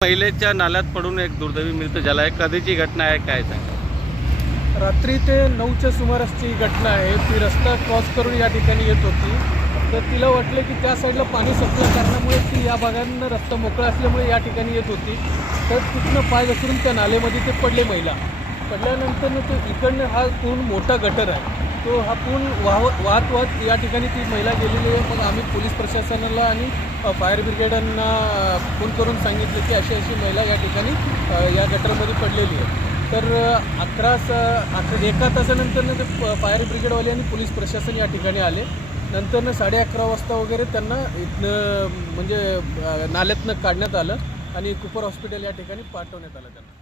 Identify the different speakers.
Speaker 1: महिलेच्या नाल्यात पडून एक दुर्दैवी मृत्यू झाला आहे. कधीची घटना आहे? काय सांग?
Speaker 2: रात्री ते नऊच्या सुमारासची घटना आहे. ती रस्ता क्रॉस करून या ठिकाणी येत होती. तर तिला वाटलं की त्या साईडला पाणी संपल्या कारणामुळे ती या भागांना रस्ता मोकळा असल्यामुळे या ठिकाणी येत होती. तर तिथनं पाय घसरून त्या नालेमध्ये ते पडले महिला. पडल्यानंतर ते इकडनं हा पूर्ण मोठा गटर आहे. तो हा पूर्ण वाह वाहत वाहत या ठिकाणी ती महिला गेलेली आहे. मग आम्ही पोलीस प्रशासनाला आणि फायर ब्रिगेडांना फोन करून सांगितलं की अशी अशी महिला या ठिकाणी या गटरमध्ये पडलेली आहे. तर अकरा स अकरा एका तासानंतर ते फायर ब्रिगेडवाले आणि पोलीस प्रशासन या ठिकाणी आले. नंतरनं साडे अकरा वाजता वगैरे त्यांना इथनं म्हणजे नाल्यातनं काढण्यात आलं आणि कुपर हॉस्पिटल या ठिकाणी पाठवण्यात आलं त्यांना.